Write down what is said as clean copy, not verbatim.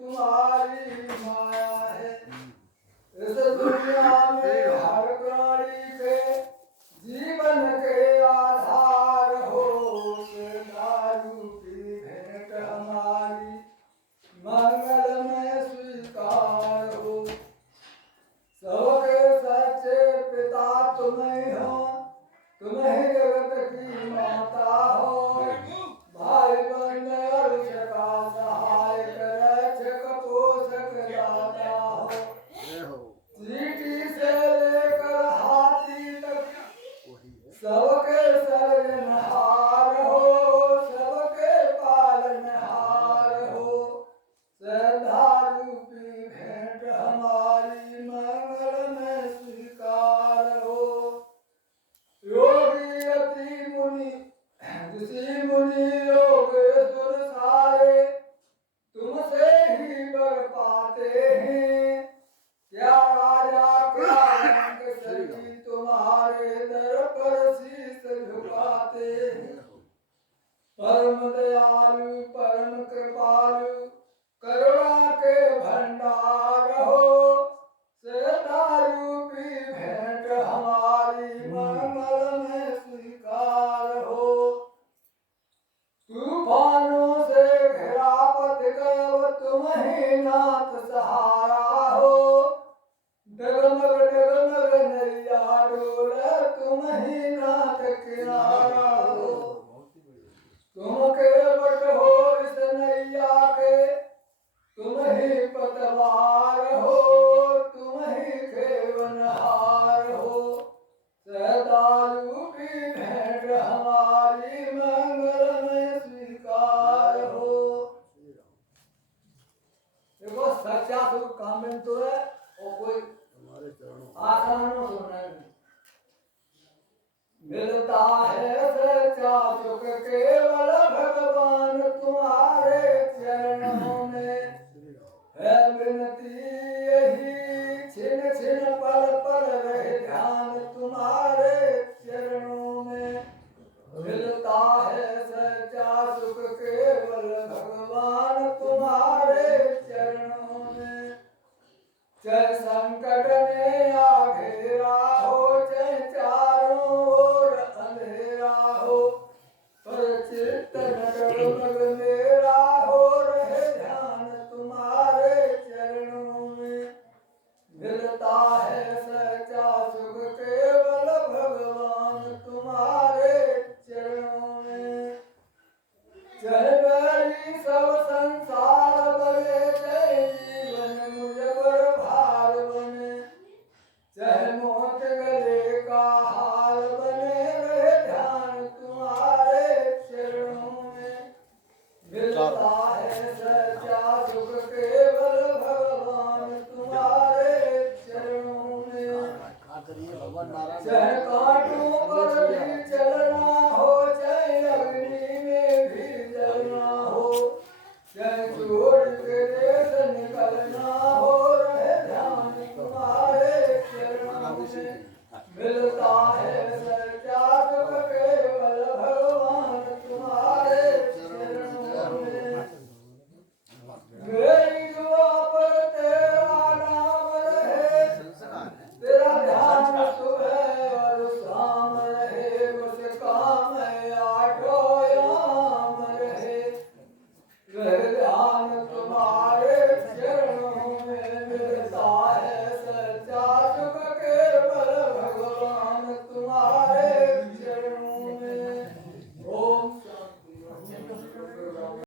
तुम्हारी माया है। इस दुनिया में हर प्राणी के जीवन के आधार हो, दारू की भेंट हमारी मंगल में स्वीकार हो। सबके सच्चे पिता तुम्हें हो, तुम्हें जगत की माता हो। भाई बंद अर्श का सहायक रक्षक पोषक दाता हो। चींटी से लेकर हाथी तक सबके सर्जनहार हो, सबके पालनहार हो। श्रद्धालु की भेंट हमारी मंगल में स्वीकार हो। योगी यति मुनि ऋषि मुनि योगेश्वर सारे तुमसे ही वर पाते हैं। क्या राजा क्या रंग सभी तुम्हारे दर पर शीश झुकाते हैं। परम दयालु परम कृपालु करुणा के भंडार हो। श्रद्धारूपी भेंट हमारी मंगल में स्वीकार हो। तूफानों से घिरा पथ गए तुम्हें नाथ सहारा हो। डगमग डगमग नैया डोले तुम्हें नाथ किनारा हो। तुम केवट हो इस नैया के, तुम ही पतवार हो, तुम ही खेवनहार हो। श्रद्धालु की भेंट हमारी मंगल में स्वीकार हो। देखो सच्चा सुख कामन तो है और कोई आसानों सुना नहीं। मिलता है सच्चा सुख केवल भगवान तुम्हारे चरणों में है।